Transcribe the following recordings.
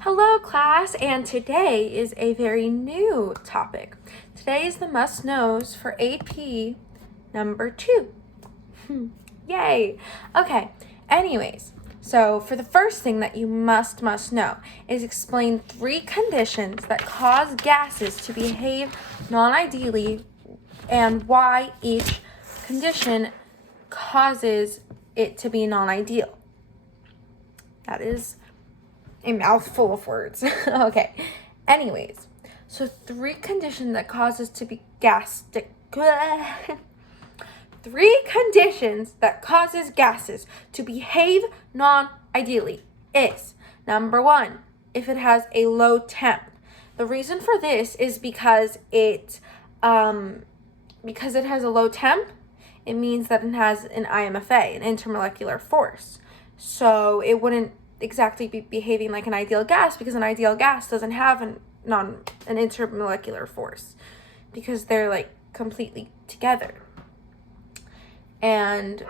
Hello class, and today is a very new topic. Today is the must-knows for AP number 2. Yay! Okay, anyways, so for the first thing that you must know is explain 3 conditions that cause gases to behave non-ideally and why each condition causes it to be non-ideal. That is a mouthful of words. Okay. Anyways, so 3 conditions that causes to be gastric. 3 conditions that causes gases to behave non-ideally is number 1, if it has a low temp. The reason for this is because it has a low temp, it means that it has an IMFA, an intermolecular force. So it wouldn't exactly be behaving like an ideal gas, because an ideal gas doesn't have an intermolecular force because they're like completely together. And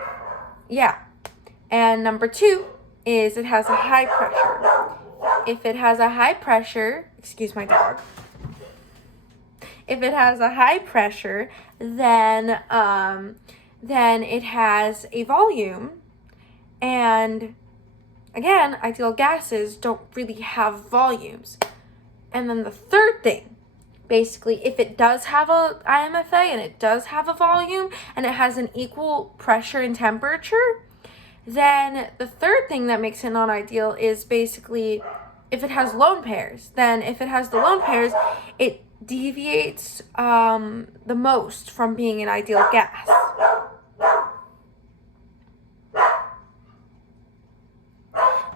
yeah, and number 2 is it has a high pressure. If it has a high pressure, excuse my dog. If it has a high pressure, then it has a volume, and again, ideal gases don't really have volumes. And then the third thing, basically, if it does have a IMFA and it does have a volume and it has an equal pressure and temperature, then the third thing that makes it non-ideal is basically if it has lone pairs. Then if it has the lone pairs, it deviates the most from being an ideal gas.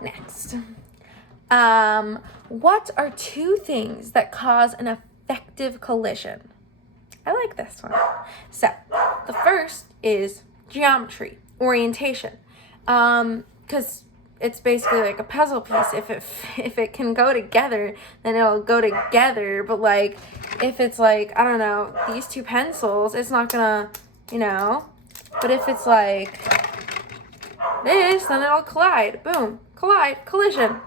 Next, what are 2 things that cause an effective collision? I like this one. So, the first is geometry, orientation, because it's basically like a puzzle piece. If it can go together, then it'll go together. But like, if it's like, I don't know, these 2 pencils, it's not gonna, But if it's like this, then it'll collide. Boom. Collide. Collision.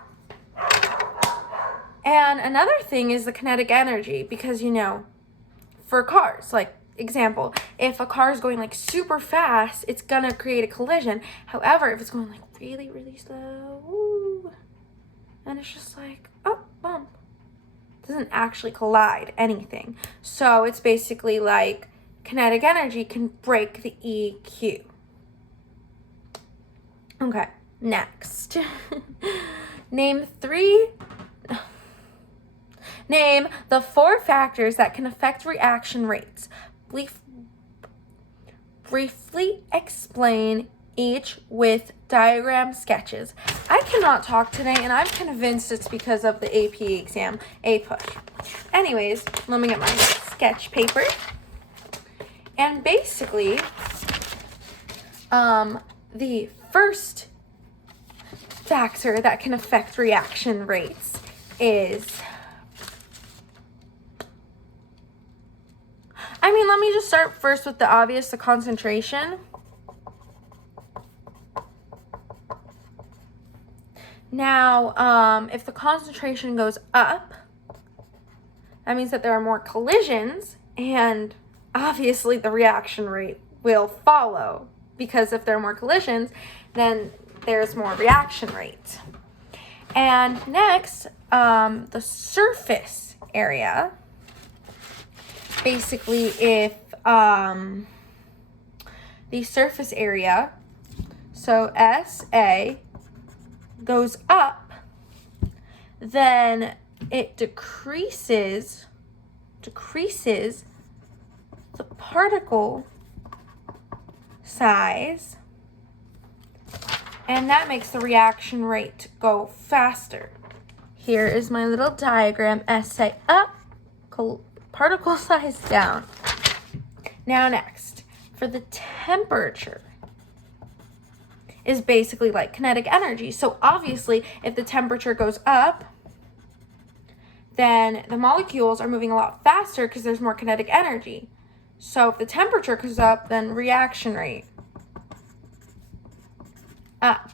And another thing is the kinetic energy, because, for cars, like, example, if a car is going like super fast, it's gonna create a collision. However, if it's going like really, really slow, and it's just like, oh, bump, it doesn't actually collide anything. So it's basically like kinetic energy can break the EQ. Okay, next. Name the 4 factors that can affect reaction rates. Briefly explain each with diagram sketches. I cannot talk today, and I'm convinced it's because of the AP exam, APUSH. Anyways, let me get my sketch paper. And basically, the first factor that can affect reaction rates is, let me just start first with the obvious, the concentration. Now, if the concentration goes up, that means that there are more collisions, and obviously the reaction rate will follow, because if there are more collisions, then there's more reaction rate. And next, the surface area. Basically, if the surface area, so SA, goes up, then it decreases the particle size, and that makes the reaction rate go faster. Here is my little diagram. SA up, particle size down. Now next, for the temperature, is basically like kinetic energy. So obviously, if the temperature goes up, then the molecules are moving a lot faster because there's more kinetic energy. So if the temperature goes up, then reaction rate up.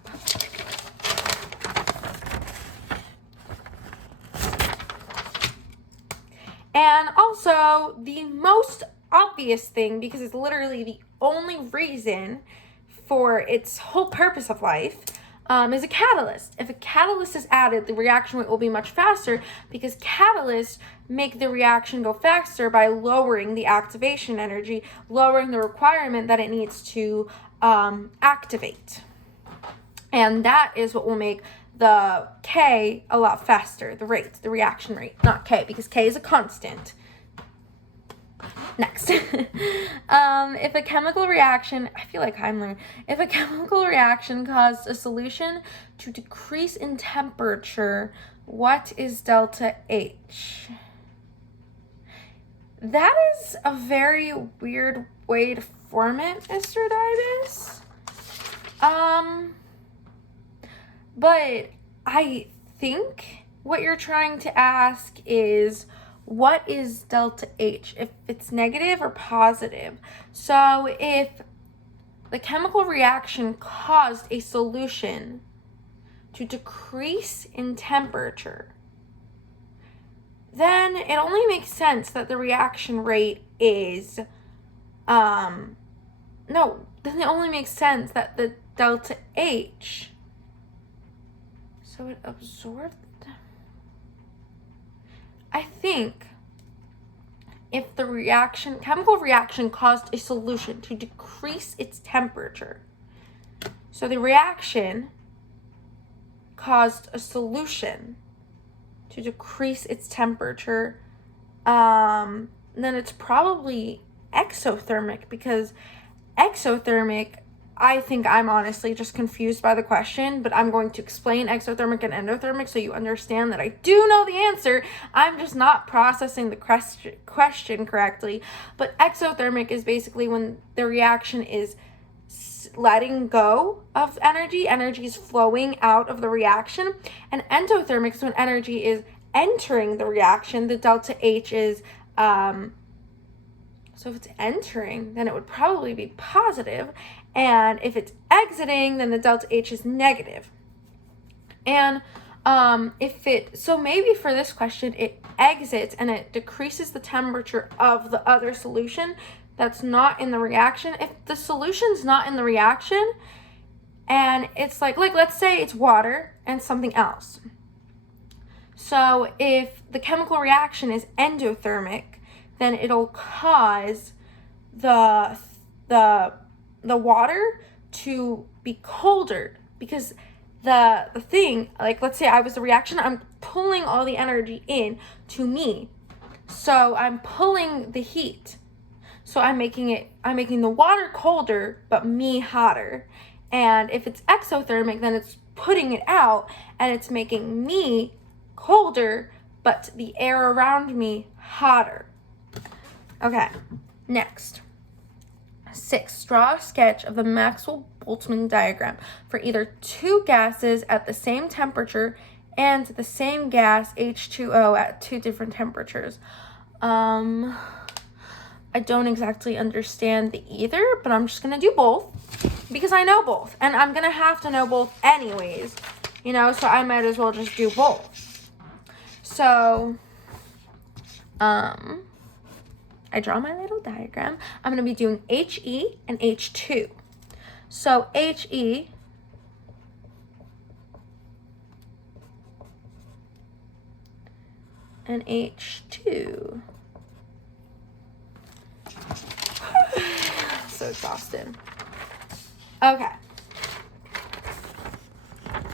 And also, the most obvious thing, because it's literally the only reason for its whole purpose of life, is a catalyst. If a catalyst is added, the reaction rate will be much faster because catalysts make the reaction go faster by lowering the activation energy, lowering the requirement that it needs to activate. And that is what will make the K a lot faster, the rate, the reaction rate, not K, because K is a constant. Next. If a chemical reaction, I feel like I'm learning, if a chemical reaction caused a solution to decrease in temperature, what is delta H? That is a very weird way to form it, Mr. Davis. But I think what you're trying to ask is, what is delta H, if it's negative or positive? So if the chemical reaction caused a solution to decrease in temperature, then it only makes sense that the reaction rate is, then it only makes sense that the delta H, so it absorbed. I think if the chemical reaction caused a solution to decrease its temperature, so the reaction caused a solution to decrease its temperature, then it's probably exothermic, because exothermic, I think I'm honestly just confused by the question, but I'm going to explain exothermic and endothermic so you understand that I do know the answer. I'm just not processing the question correctly. But exothermic is basically when the reaction is letting go of energy is flowing out of the reaction. And endothermic is when energy is entering the reaction. The delta H is, so if it's entering, then it would probably be positive. And if it's exiting, then the delta H is negative. And so maybe for this question, it exits and it decreases the temperature of the other solution that's not in the reaction. If the solution's not in the reaction, and it's like let's say it's water and something else. So if the chemical reaction is endothermic, then it'll cause the water to be colder, because the thing, like let's say I was the reaction, I'm pulling all the energy in to me. So I'm pulling the heat. So I'm making the water colder, but me hotter. And if it's exothermic, then it's putting it out and it's making me colder, but the air around me hotter. Okay, next. 6. Draw a sketch of the Maxwell-Boltzmann diagram for either two gases at the same temperature and the same gas, H2O, at two different temperatures. I don't exactly understand the either, but I'm just going to do both because I know both. And I'm going to have to know both anyways, so I might as well just do both. So, I draw my little diagram. I'm going to be doing HE and H2. So HE and H2. So exhausted. Okay.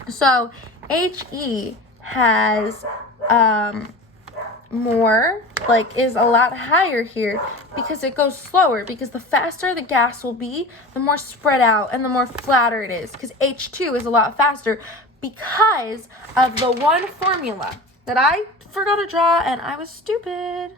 So HE has more, is a lot higher here because it goes slower, because the faster the gas will be, the more spread out and the more flatter it is, because H2 is a lot faster because of the one formula that I forgot to draw and I was stupid.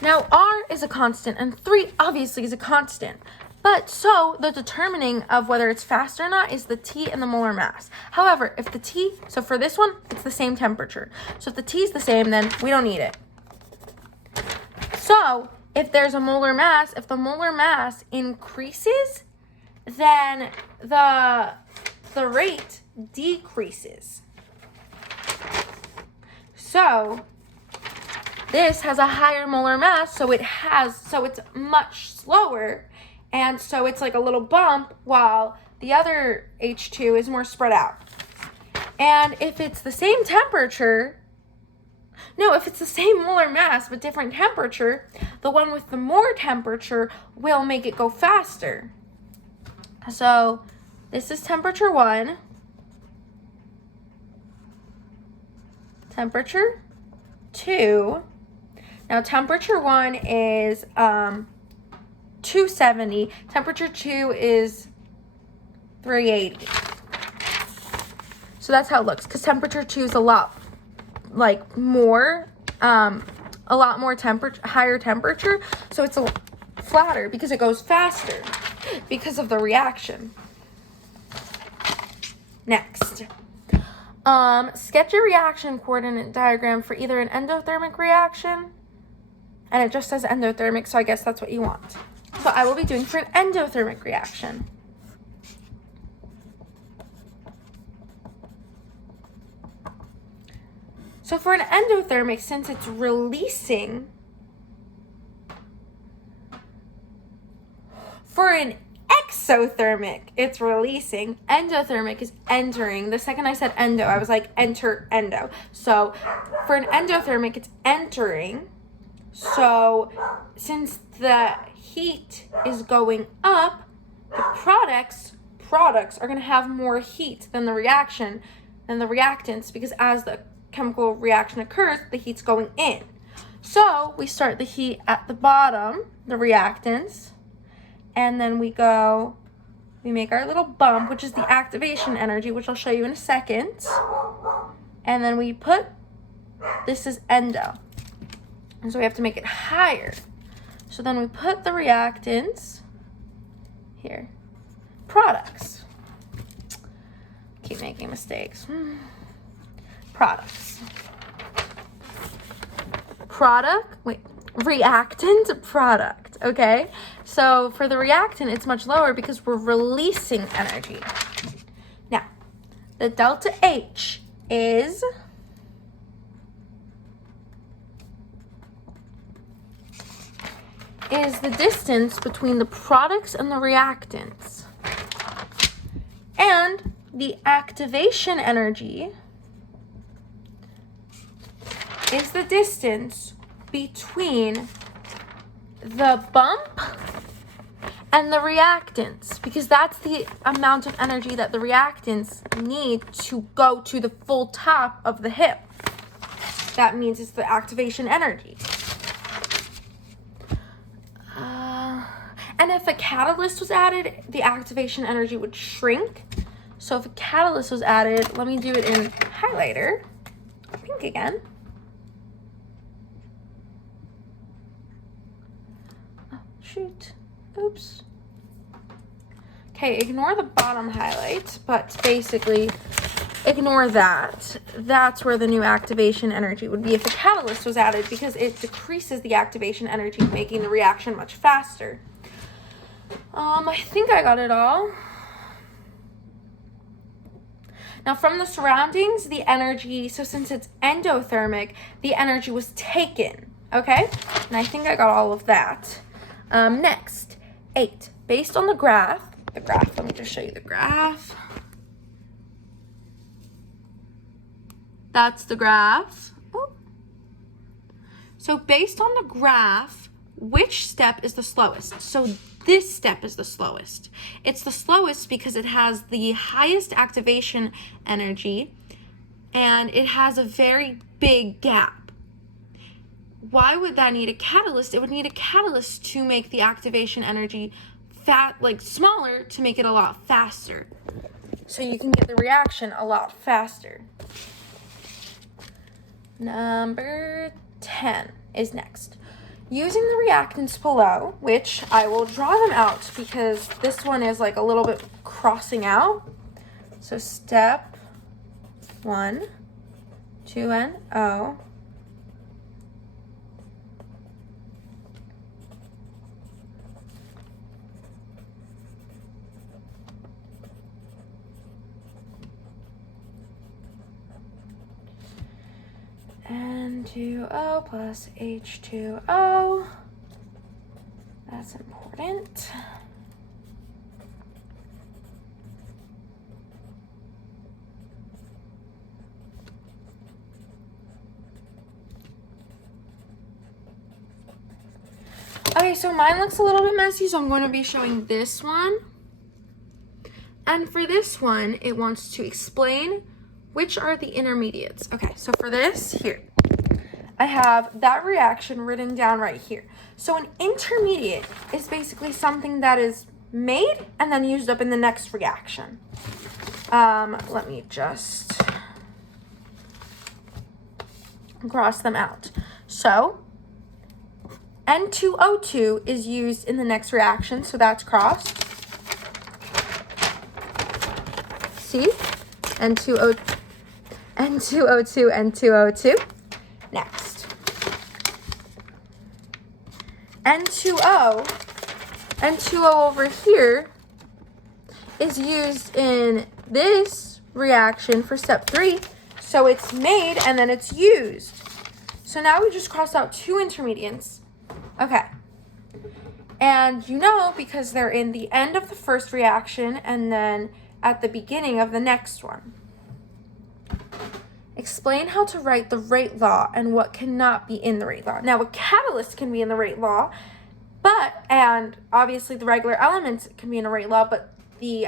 Now R is a constant and 3 obviously is a constant. But so the determining of whether it's fast or not is the T and the molar mass. However, if the T, so for this one, it's the same temperature. So if the T is the same, then we don't need it. So if there's a molar mass, if the molar mass increases, then the rate decreases. So this has a higher molar mass, so it's much slower, and so it's like a little bump, while the other H2 is more spread out. And if it's the same temperature, if it's the same molar mass but different temperature, the one with the more temperature will make it go faster. So this is temperature 1, temperature 2. Now temperature 1 is 270, temperature 2 is 380. So that's how it looks, because temperature 2 is a lot more higher temperature, so it's a flatter because it goes faster because of the reaction. Next, sketch a reaction coordinate diagram for either an endothermic reaction, and it just says endothermic, so I guess that's what you want. So I will be doing for an endothermic reaction. So for an endothermic, since it's releasing, for an exothermic, it's releasing. Endothermic is entering. The second I said endo, I was like, enter, endo. So for an endothermic, it's entering. So since the heat is going up, the products are going to have more heat than the reactants, because as the chemical reaction occurs, the heat's going in. So we start the heat at the bottom, the reactants, and then we make our little bump, which is the activation energy, which I'll show you in a second. And then this is endo. And so we have to make it higher. So then we put the reactants here. Products. Keep making mistakes. Products. Reactant, product, okay? So for the reactant, it's much lower because we're releasing energy. Now, the delta H is the distance between the products and the reactants. And the activation energy is the distance between the bump and the reactants, because that's the amount of energy that the reactants need to go to the full top of the hip. That means it's the activation energy. And if a catalyst was added, the activation energy would shrink. So if a catalyst was added, let me do it in highlighter, pink again. Oh, shoot, oops. Okay, ignore the bottom highlight, but basically ignore that. That's where the new activation energy would be if a catalyst was added, because it decreases the activation energy, making the reaction much faster. I think I got it all. Now from the surroundings, the energy, so since it's endothermic, the energy was taken, okay? And I think I got all of that. Next, 8. Based on the graph, let me just show you the graph. That's the graph. Oh. So based on the graph, which step is the slowest? So this step is the slowest. It's the slowest because it has the highest activation energy and it has a very big gap. Why would that need a catalyst? It would need a catalyst to make the activation energy smaller, to make it a lot faster. So you can get the reaction a lot faster. Number 10 is next. Using the reactants below, which I will draw them out because this one is like a little bit crossing out. So step 1, 2NO. N2O plus H2O. That's important. Okay, so mine looks a little bit messy, so I'm going to be showing this one. And for this one, it wants to explain which are the intermediates. Okay, so for this, here, I have that reaction written down right here. So an intermediate is basically something that is made and then used up in the next reaction. Let me just cross them out. So N2O2 is used in the next reaction, so that's crossed. See? N2O2, N2O2. Next. N2O over here is used in this reaction for step 3. So it's made and then it's used. So now we just crossed out 2 intermediates. Okay. And you know, because they're in the end of the first reaction and then at the beginning of the next one. Explain how to write the rate law and what cannot be in the rate law. Now, a catalyst can be in the rate law, and obviously the regular elements can be in the rate law, but the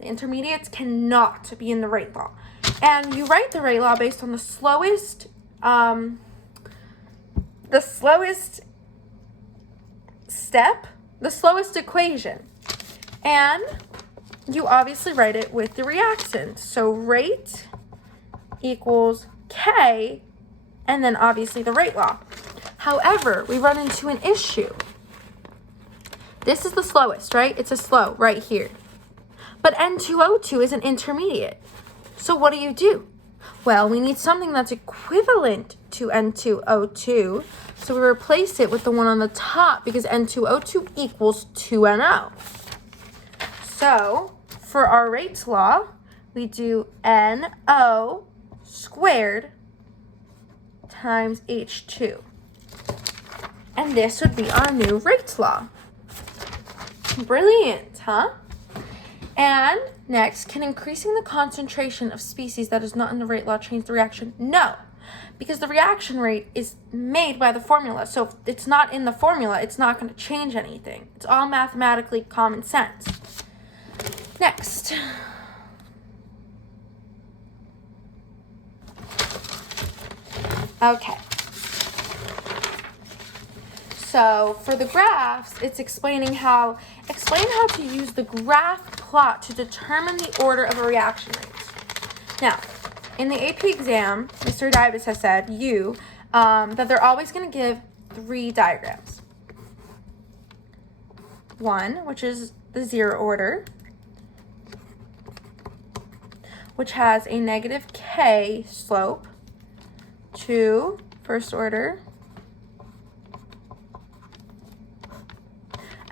intermediates cannot be in the rate law. And you write the rate law based on the slowest step, the slowest equation. And you obviously write it with the reactant. So rate equals K, and then obviously the rate law. However, we run into an issue. This is the slowest, right? It's a slow right here. But N2O2 is an intermediate. So what do? Well, we need something that's equivalent to N2O2. So we replace it with the one on the top because N2O2 equals 2NO. So for our rates law, we do NO squared times H2. And this would be our new rates law. Brilliant, huh? And next, can increasing the concentration of species that is not in the rate law change the reaction? No, because the reaction rate is made by the formula. So if it's not in the formula, it's not going to change anything. It's all mathematically common sense. Next. Okay. So for the graphs, it's explain how to use the graph plot to determine the order of a reaction rate. Now, in the AP exam, Mr. Dibus has said, that they're always going to give 3 diagrams. One, which is the 0 order, which has a negative K slope. 2, first order.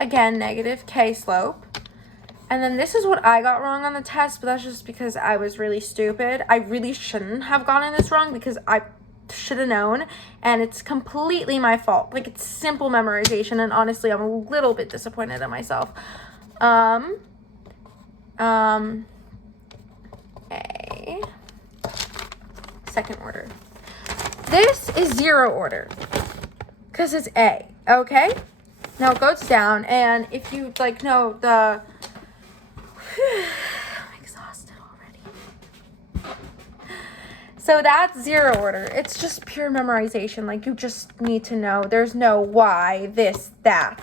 Again, negative K slope. And then this is what I got wrong on the test, but that's just because I was really stupid. I really shouldn't have gotten this wrong because I should have known, and it's completely my fault. Like, it's simple memorization, and honestly, I'm a little bit disappointed in myself. A. Second order. This is 0 order because it's A, okay? Now it goes down, and if you know the I'm exhausted already. So that's 0 order. It's just pure memorization. Like, you just need to know. There's no why, this, that.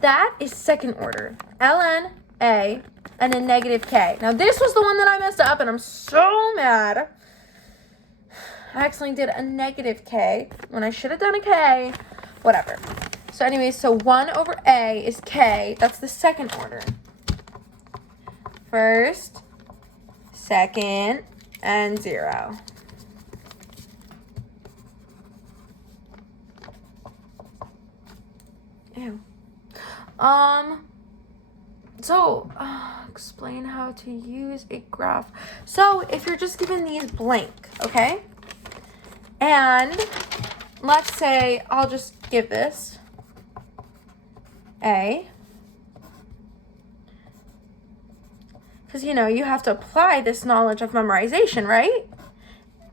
That is second order. ln, A, and then negative K. Now this was the one that I messed up, and I'm so mad. I accidentally did a negative K when I should have done a K. Whatever. So anyways, so 1 over A is K. That's the second order. First, second, and 0. Ew. Explain how to use a graph. So if you're just given these blank, okay? And let's say I'll just give this A. Because, you know, you have to apply this knowledge of memorization, right?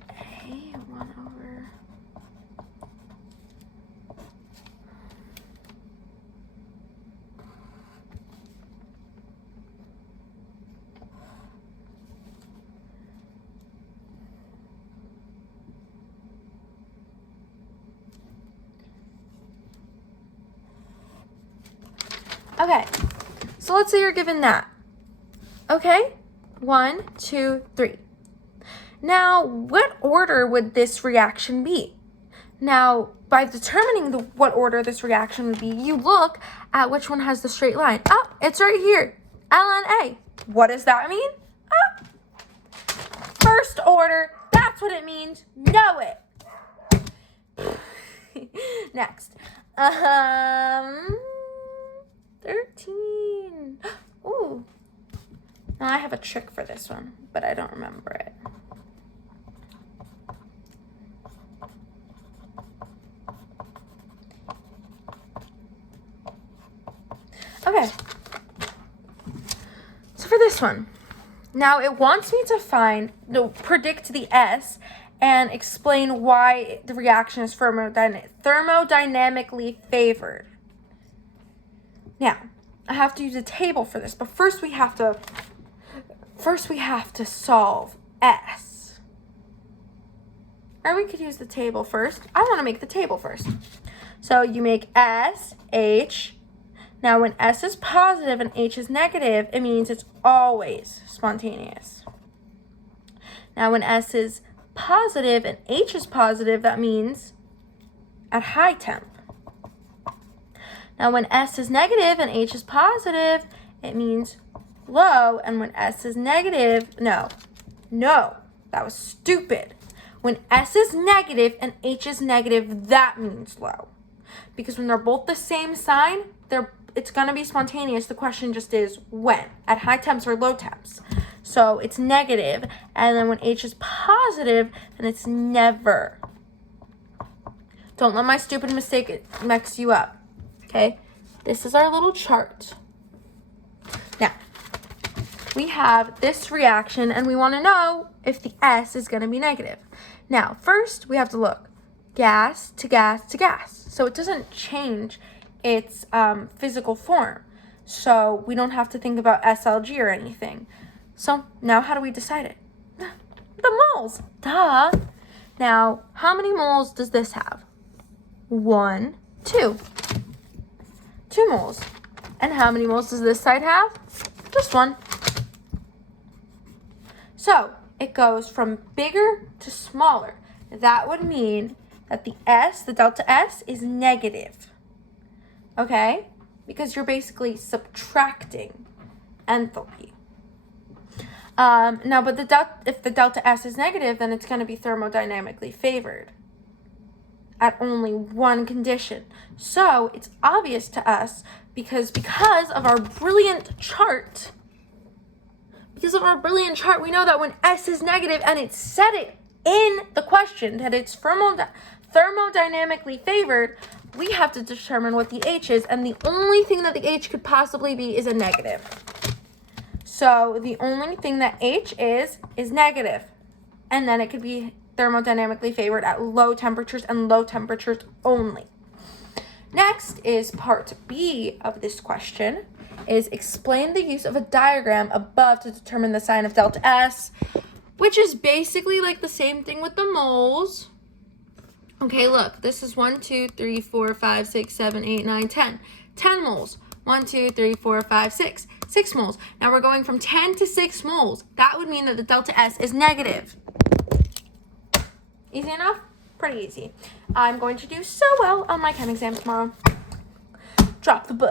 A 1 over. Okay, so let's say you're given that. Okay, 1, 2, 3. Now, what order would this reaction be? Now, by determining what order this reaction would be, you look at which one has the straight line. Oh, it's right here, ln A. What does that mean? Oh, first order, that's what it means. Know it. Next. 13. Ooh. Now I have a trick for this one, but I don't remember it. Okay. So for this one, now it wants me to predict the S and explain why the reaction is thermodynamically favored. Now, I have to use a table for this, but first we have to solve S. Or we could use the table first. I want to make the table first. So you make S, H. Now when S is positive and H is negative, it means it's always spontaneous. Now when S is positive and H is positive, that means at high temp. Now when S is negative and H is positive, it means low. And when S is negative, no, that was stupid. When S is negative and H is negative, that means low. Because when they're both the same sign, it's going to be spontaneous. The question just is when, at high temps or low temps. So it's negative. And then when H is positive, then it's never. Don't let my stupid mistake mix you up. Okay, this is our little chart. Now, we have this reaction, and we want to know if the S is going to be negative. Now, first, we have to look gas to gas to gas. So it doesn't change its physical form. So we don't have to think about SLG or anything. So now how do we decide it? The moles. Duh. Now, how many moles does this have? 1, 2. 2 moles. And how many moles does this side have? Just 1. So it goes from bigger to smaller. That would mean that the delta S, is negative. Okay? Because you're basically subtracting enthalpy. Now, but if the delta S is negative, then it's going to be thermodynamically favored at only one condition. So it's obvious to us because of our brilliant chart. Because of our brilliant chart, we know that when S is negative, and it said it in the question that it's thermodynamically favored, we have to determine what the H is, and the only thing that the H could possibly be is a negative. So the only thing that H is negative, and then it could be thermodynamically favored at low temperatures and low temperatures only. Next is part B of this question, is explain the use of a diagram above to determine the sign of delta S, which is basically like the same thing with the moles. Okay, look, this is 1, 2, 3, 4, 5, 6, 7, 8, 9, 10. 10 moles. 1, 2, 3, 4, 5, 6. 6 moles. Now we're going from 10 to 6 moles. That would mean that the delta S is negative. Easy enough? Pretty easy. I'm going to do so well on my chem exam tomorrow. Drop the book.